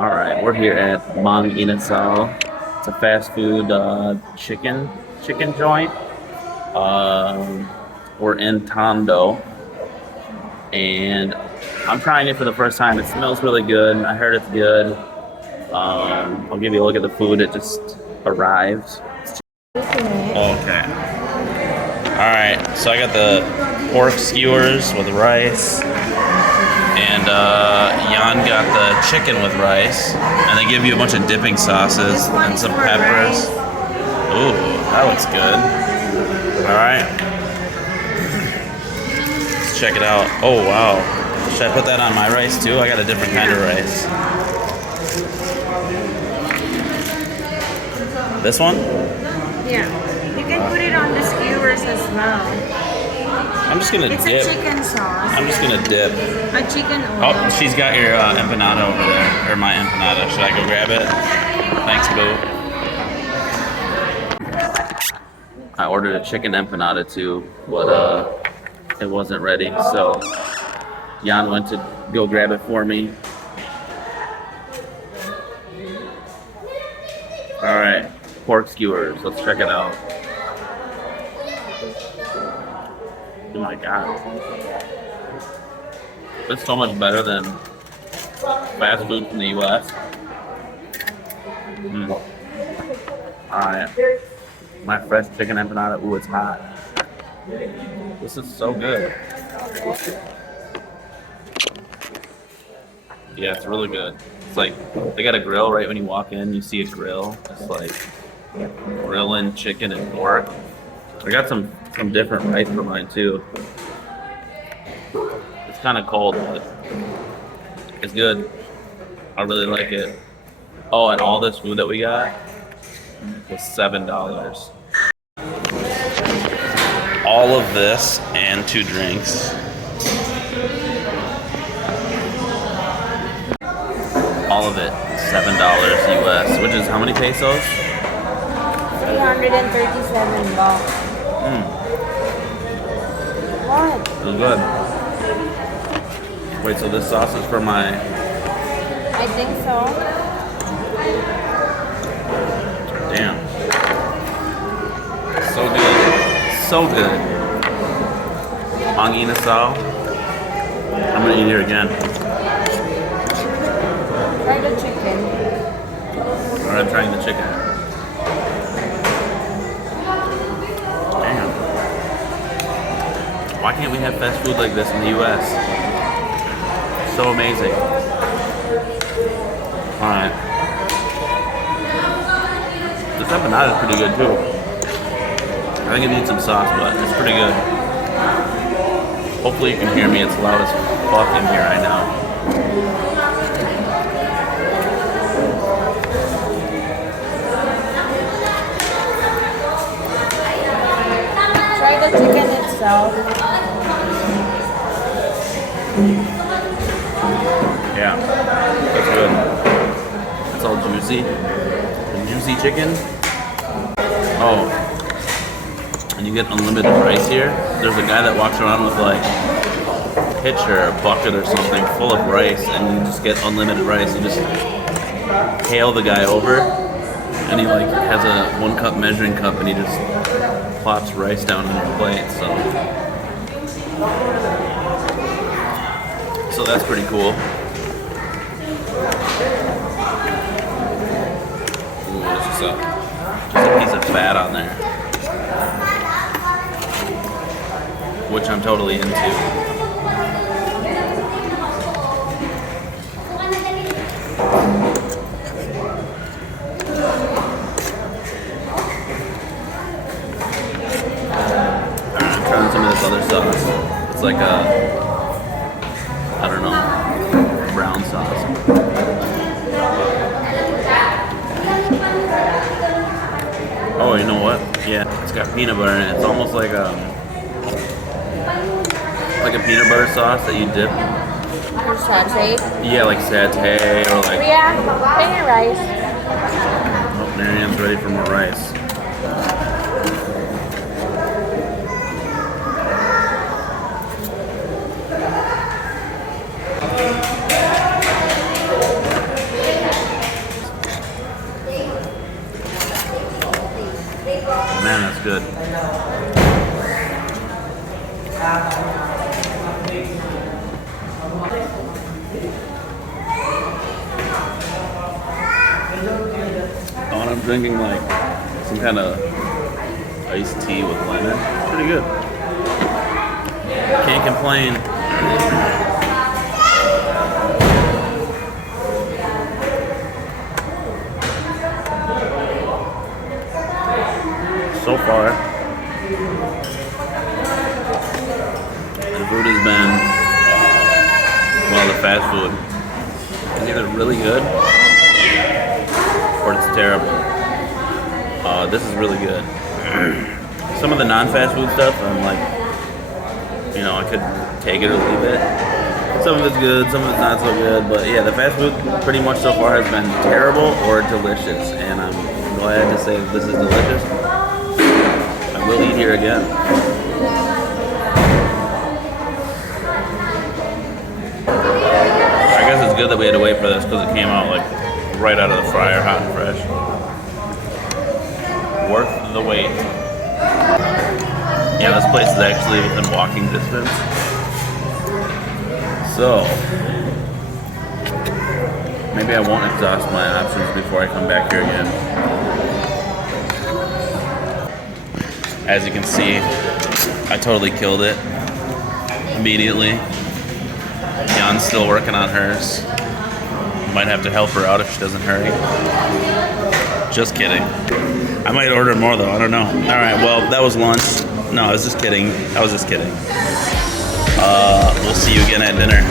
All right, we're here at Mang Inasal. It's a fast food chicken joint. Um, we're in Tondo, and I'm trying it for the first time. It smells really good. I heard it's good. I'll give you a look at the food. It just arrived. Okay. All right. So I got the pork skewers with rice, and Jan got the chicken with rice, and they give you a bunch of dipping sauces and some peppers. Ooh, that looks good. All right, let's check it out. Oh wow, should I put that on my rice too? I got a different kind of rice. This one? Yeah. You can put it on the skewers as well. I'm just gonna It's dip. a chicken sauce. I'm just gonna dip. A chicken oil. Oh, she's got your empanada over there, or my empanada. Should I go grab it? Thanks, boo. I ordered a chicken empanada too, but it wasn't ready, so Jan went to go grab it for me. All right, pork skewers. Let's check it out. Oh my god, it's so much better than fast food from the U.S. Alright, my fresh chicken empanada. Ooh, it's hot. This is so good. Yeah, it's really good. It's like they got a grill right when you walk in. You see a grill. It's like grilling chicken and pork. I got some different rice for mine too. It's kind of cold, but it's good. I really like it. Oh, and all this food that we got was $7. All of this and 2 drinks. All of it, $7 US, which is how many pesos? 337 bucks. What? It was good. Wait, so this sauce is for my... I think so. Damn. So good. So good. Mang Inasal. I'm gonna eat here again. Try the chicken. Alright, I'm trying the chicken. Damn. Why can't we have fast food like this in the US? So amazing. Alright. This empanada is pretty good too. I think it needs some sauce, but it's pretty good. Hopefully you can hear me. It's loud as fuck in here right now. Try the chicken itself. Yeah, that's good. It's all juicy. The juicy chicken. Oh, and you get unlimited rice here. There's a guy that walks around with like a pitcher or a bucket or something full of rice, and you just get unlimited rice. You just hail the guy over, and he like has a 1 cup measuring cup, and he just plops rice down on your plate. So that's pretty cool. Ooh, there's just a piece of fat on there, which I'm totally into. I'm trying some of this other sauce. It's like I don't know, brown sauce. Oh, you know what? Yeah, it's got peanut butter in it. It's almost like a peanut butter sauce that you dip. Or satay. Yeah, like satay or like. Yeah, plain rice. Oh, Marianne's ready for more rice. should. Oh, and I'm drinking like some kind of iced tea with lemon. Pretty good. Can't complain. So far, the food has been, well, the fast food is either really good or it's terrible. This is really good. Some of the non-fast food stuff, I'm like, you know, I could take it or leave it. Some of it's good, some of it's not so good, but yeah, the fast food pretty much so far has been terrible or delicious, and I'm glad to say that this is delicious. I will eat here again. I guess it's good that we had to wait for this because it came out like right out of the fryer, hot and fresh. Worth the wait. Yeah, this place is actually within walking distance. So, maybe I won't exhaust my options before I come back here again. As you can see, I totally killed it immediately. Jan's still working on hers. Might have to help her out if she doesn't hurry. Just kidding. I might order more though, I don't know. Alright, well, that was lunch. No, I was just kidding. I was just kidding. We'll see you again at dinner.